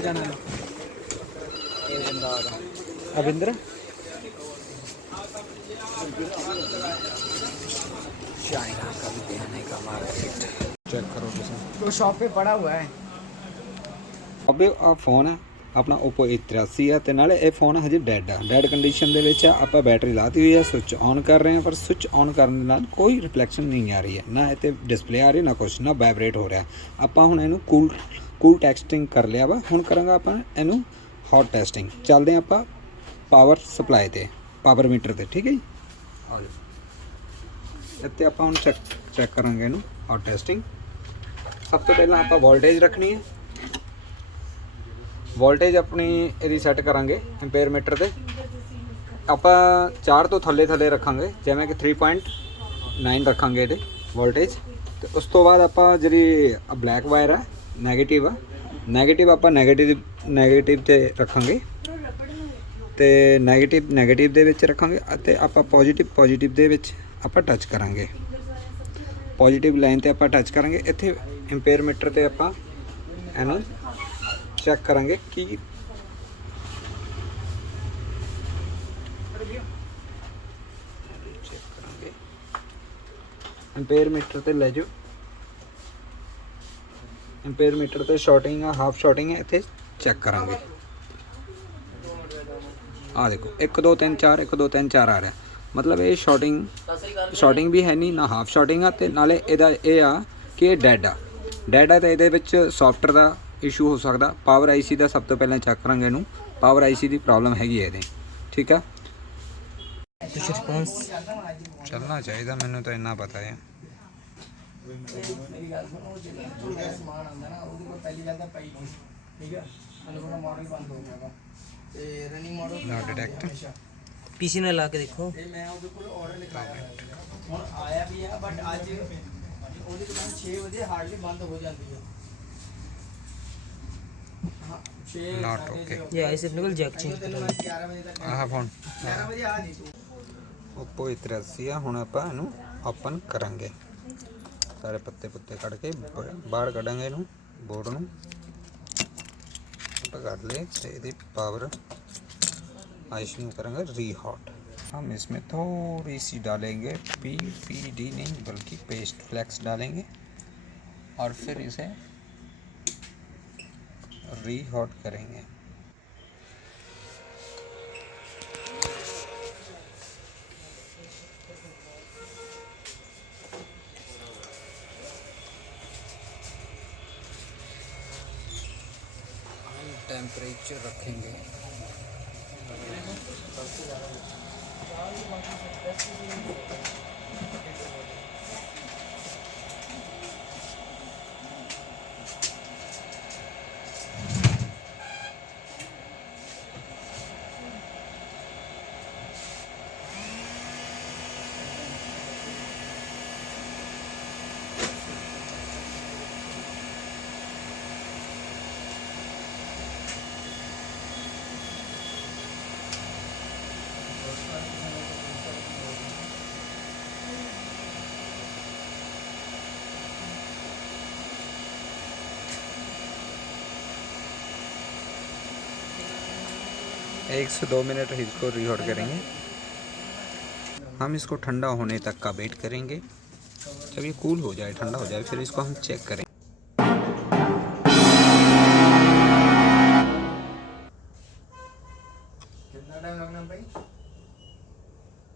जाना है अविंद्र चाइना का भी देने का मार्केट चेक करो तो शॉप पे पड़ा हुआ है। अबे आ फोन है अपना ओप्पो A83 है तो नाले ये फोन हजे डेड है, डेड कंडीशन ਦੇ ਵਿੱਚ आप बैटरी लाती हुई है, स्विच ऑन कर रहे हैं पर स्विच ऑन करने ਨਾਲ कोई रिफ्लैक्शन नहीं आ रही है, ना इतने डिस्प्ले आ रही ना कुछ, ना वाइब्रेट हो रहा। ਆਪਾਂ ਹੁਣ ਇਹਨੂੰ ਕੂਲ ਟੈਸਟਿੰਗ ਕਰ ਲਿਆ ਵਾ, ਹੁਣ ਕਰਾਂਗਾ ਆਪਾਂ ਇਹਨੂੰ ਹੌਟ ਟੈਸਟਿੰਗ। ਚੱਲਦੇ ਹਾਂ ਆਪਾਂ ਪਾਵਰ ਸਪਲਾਈ ਤੇ, ਪਾਵਰ ਮੀਟਰ ਤੇ, ਠੀਕ ਹੈ ਜੀ। ਆ ਜਾਓ ਇੱਥੇ ਆਪਾਂ ਹੁਣ ਚੈੱਕ ਕਰਾਂਗੇ ਇਹਨੂੰ ਹੌਟ ਟੈਸਟਿੰਗ। ਸਭ ਤੋਂ ਪਹਿਲਾਂ ਆਪਾਂ ਵੋਲਟੇਜ ਰੱਖਣੀ ਹੈ। वोल्टेज अपनी यदि सैट करांगे एम्पेयर मीटर से आप 4 तो थले रखांगे, जिमें कि 3.9 रखांगे ये वोल्टेज। तो उस तो बाद आप जी ब्लैक वायर है नैगेटिव आप नैगेटिव से रखांगे, तो नैगेटिव दे विच रखांगे, ते आप पॉजिटिव दे विच आप टच करांगे। पॉजिटिव लाइन ते आप टच करांगे। इत्थे एम्पेयर मीटर ते आप इहनूं चेक करांगे कि एम्पेयर मीटर ते ले जाओ। एम्पेयर मीटर ते शॉर्टिंग है, हाफ शॉर्टिंग है, इत्थे चेक करांगे। आ देखो 1 2 3 4 1 2 3 4 आ रहा है, मतलब ये शॉर्टिंग भी है नहीं, ना हाफ शॉर्टिंग है, तो नाले इहदा ये आ कि डेड है। तो इहदे विच सॉफ्टवेयर का इशू हो सकता। पावर IC का सब तो पहले चेक करांगे इनू, पावर IC की प्रॉब्लम हैगी है, ठीक है। चलना चाहिए, मैंने तो इन्ना पता है। नॉट डिटेक्ट पीसी ने ला के देखो। आया भी है बट आज 6 बजे हार्डली बंद हो जाती है। Not okay. ये ऐसे अपने को जैक चेंज हाँ फोन ओप्पो A83 है। हुण आपां इहनूं ओपन करांगे, सारे पत्ते कट के बाहर कढांगे इहनूं, बोर्ड नूं आपां कढ ले। ते इहदी पावर आइस नूं करांगे रीहॉट। हम इसमें थोड़ी सी डालेंगे PVD नहीं बल्कि पेस्ट फ्लेक्स डालेंगे और फिर इसे रीहॉट करेंगे। टेम्परेचर रखेंगे एक से 2 मिनट इसको रीहॉट करेंगे। हम इसको ठंडा होने तक का वेट करेंगे। जब ये कूल हो जाए, ठंडा हो जाए, फिर इसको हम चेक करें। कितना टाइम लगना भाई?